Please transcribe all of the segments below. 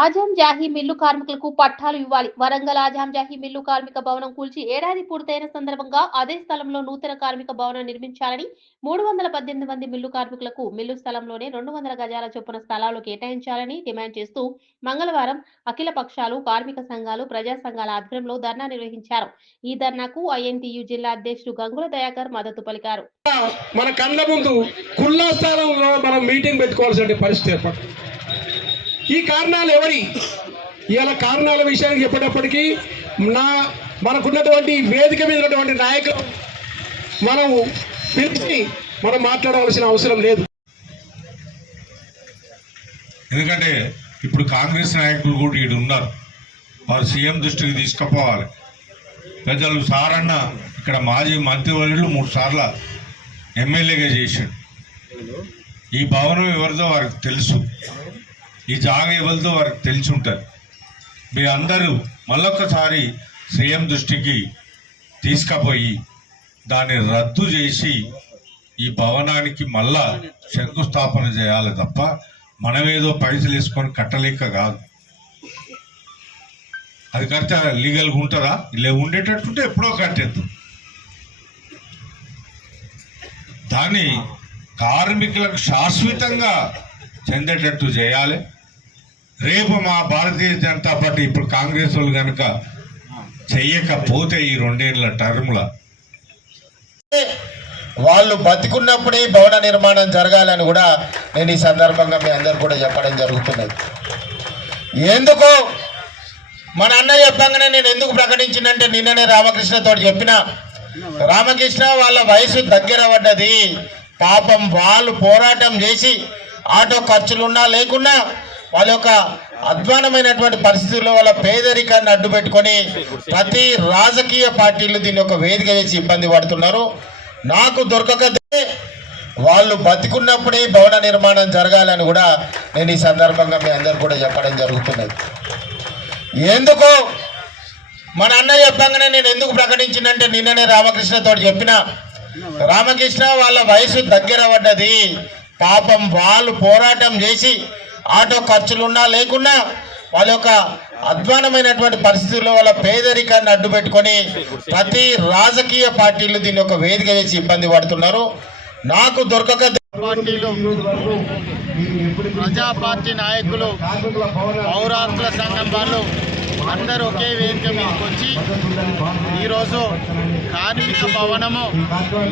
Azam Jahi mill కార్మికులకు పట్టాలు ఇవ్వాలి. వరంగల్ ఆజాం జాహీ మిల్లు కార్మిక భవనం కూల్చి ఏడాది పూర్తయిన సందర్భంగా అదే స్థలంలో నూతన కార్మిక భవనం నిర్మించాలని మూడు వందల పద్దెనిమిది మంది మిల్లు కార్మికులకు మిల్లు స్థలంలోనే రెండు వందల గజాల చొప్పున స్థలాలు కేటాయించాలని డిమాండ్ చేస్తూ మంగళవారం అఖిల పక్షాలు కార్మిక సంఘాలు ప్రజా సంఘాల ఆధ్వర్యంలో ధర్నా నిర్వహించారు. ఈ ధర్నాకు ఐఎన్టీయు జిల్లా అధ్యక్షుడు గంగుల దయాకర్ మద్దతు పలికారు. మన కళ్ళ ముందు కుల్లా స్థానంలో మనం మీటింగ్ పెట్టుకోవాల్సిన పరిస్థితి ఏర్పడుతుంది. ఈ కారణాలు ఎవరి? ఇవాళ కారణాల విషయానికి చెప్పేటప్పటికీ నా మనకున్నటువంటి వేదిక మీద ఉన్నటువంటి నాయకులు మనం పిలిచి మనం మాట్లాడవలసిన అవసరం లేదు. ఎందుకంటే ఇప్పుడు కాంగ్రెస్ నాయకులు కూడా ఈడు ఉన్నారు. వారు సీఎం దృష్టికి తీసుకుపోవాలి. పెద్దలు సారన్న ఇక్కడ మాజీ మంత్రివర్యులు మూడు సార్లు ఎమ్మెల్యేగా చేశాడు. ఈ భవనం ఎవరిదో వారికి తెలుసు. ఈ జాగ వారికి తెలిసి ఉంటుంది మీ అందరూ మళ్ళొక్కసారి సీఎం దృష్టికి తీసుకుపోయి దాన్ని రద్దు చేసి ఈ భవనానికి మళ్ళా శంకుస్థాపన చేయాలి తప్ప మనమేదో పైసలు వేసుకొని కట్టలేక కాదు. అది కడితే లీగల్గా ఉంటుందా? ఇలా ఉండేటట్టుంటే ఎప్పుడో కట్టేద్దు. దాన్ని కార్మికులకు శాశ్వతంగా చెందేటట్టు చేయాలి. రేపు మా భారతీయ జనతా పార్టీ ఇప్పుడు కాంగ్రెస్ వాళ్ళు కనుక చెయ్యకపోతే ఈ రెండేళ్ళ టర్మ్ల. వాళ్ళు బతికున్నప్పుడే భవన నిర్మాణం జరగాలని కూడా నేను ఈ సందర్భంగా మీ అందరు కూడా చెప్పడం జరుగుతున్నది. ఎందుకు మన అన్న చెప్పంగానే నేను ఎందుకు ప్రకటించిందంటే నిన్ననే రామకృష్ణతో చెప్పిన. రామకృష్ణ వాళ్ళ వయసు దగ్గర పడ్డది. పాపం వాళ్ళు పోరాటం చేసి ఆటో ఖర్చులున్నా లేకున్నా వాళ్ళ యొక్క అధ్వానమైనటువంటి పరిస్థితుల్లో వాళ్ళ పేదరికాన్ని అడ్డు పెట్టుకొని ప్రతి రాజకీయ పార్టీలు దీని ఒక వేదిక చేసి ఇబ్బంది పడుతున్నారు. నాకు దొరకక వాళ్ళు బతికున్నప్పుడే భవన నిర్మాణం జరగాలని కూడా నేను ఈ సందర్భంగా మీ అందరు కూడా చెప్పడం జరుగుతున్నది. ఎందుకు మన అన్న చెప్పంగానే నేను ఎందుకు ప్రకటించిందంటే నిన్ననే రామకృష్ణతో చెప్పిన రామకృష్ణ వాళ్ళ వయసు దగ్గర పడ్డది. పాపం వాళ్ళు పోరాటం చేసి ఆటో ఖర్చులున్నా లేకున్నా వాళ్ళ యొక్క అధ్వానమైనటువంటి పరిస్థితుల్లో వాళ్ళ పేదరికాన్ని అడ్డు పెట్టుకొని ప్రతి రాజకీయ పార్టీలు దీని ఒక వేదిక చేసి ఇబ్బంది పడుతున్నారు. నాకు దొరకక పార్టీలు ప్రజా పార్టీ నాయకులు పౌరాత్మ సంఘం వాళ్ళు అందరూ ఒకే వేదిక మీదకి వచ్చి ఈరోజు కార్మిక భవనము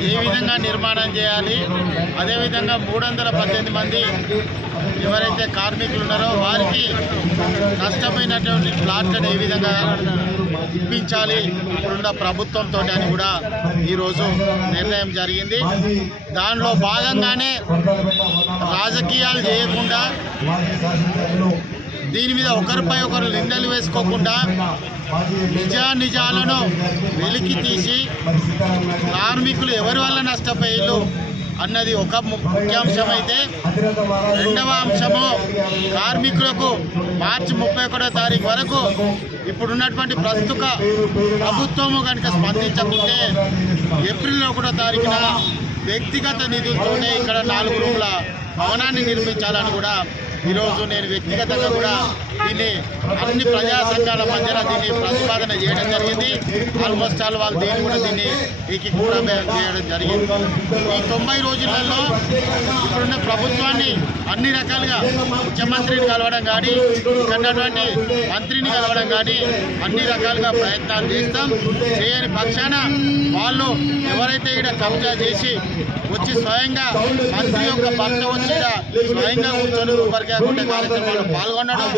ఏ విధంగా నిర్మాణం చేయాలి అదేవిధంగా మూడు వందల పద్దెనిమిది మంది ఎవరైతే కార్మికులు ఉన్నారో వారికి నష్టమైనటువంటి ప్లాట్లను ఏ విధంగా ఇప్పించాలి ఇప్పుడున్న ప్రభుత్వంతో అని కూడా ఈరోజు నిర్ణయం జరిగింది. దానిలో భాగంగానే రాజకీయాలు చేయకుండా దీని మీద ఒకరిపై ఒకరు నిందలు వేసుకోకుండా నిజానిజాలను వెలికి తీసి కార్మికులు ఎవరి వల్ల నష్టపోయారు అన్నది ఒక ముఖ్యాంశమైతే ముఖ్యాంశం అయితే రెండవ అంశము కార్మికులకు మార్చి ముప్పై ఒకటో తారీఖు వరకు ఇప్పుడున్నటువంటి ప్రస్తుత ప్రభుత్వము కనుక స్పందించకుంటే ఏప్రిల్ ఒకటో తారీఖున వ్యక్తిగత నిధులతోనే ఇక్కడ నాలుగు రూముల భవనాన్ని నిర్మించాలని కూడా ఈరోజు నేను వ్యక్తిగతంగా కూడా దీన్ని అన్ని ప్రజా సంఘాల మధ్యన దీన్ని ప్రతిపాదన చేయడం జరిగింది. ఆల్మోస్ట్ ఆల్ వాళ్ళు దీన్ని కూడా దీన్ని ఏకీకృతం చేయడం జరిగింది. ఈ తొంభై రోజులలో ఇప్పుడున్న ప్రభుత్వాన్ని అన్ని రకాలుగా ముఖ్యమంత్రిని కలవడం కానీ కన్నటువంటి మంత్రిని కలవడం కానీ అన్ని రకాలుగా ప్రయత్నాలు చేస్తాం. చేయని పక్షాన వాళ్ళు ఎవరైతే ఇక్కడ కబ్జా చేసి వచ్చి స్వయంగా మంత్రి యొక్క భర్త వచ్చి స్వయంగా కూర్చొని ఊపరికాకుండా కార్యక్రమాల్లో పాల్గొనడం.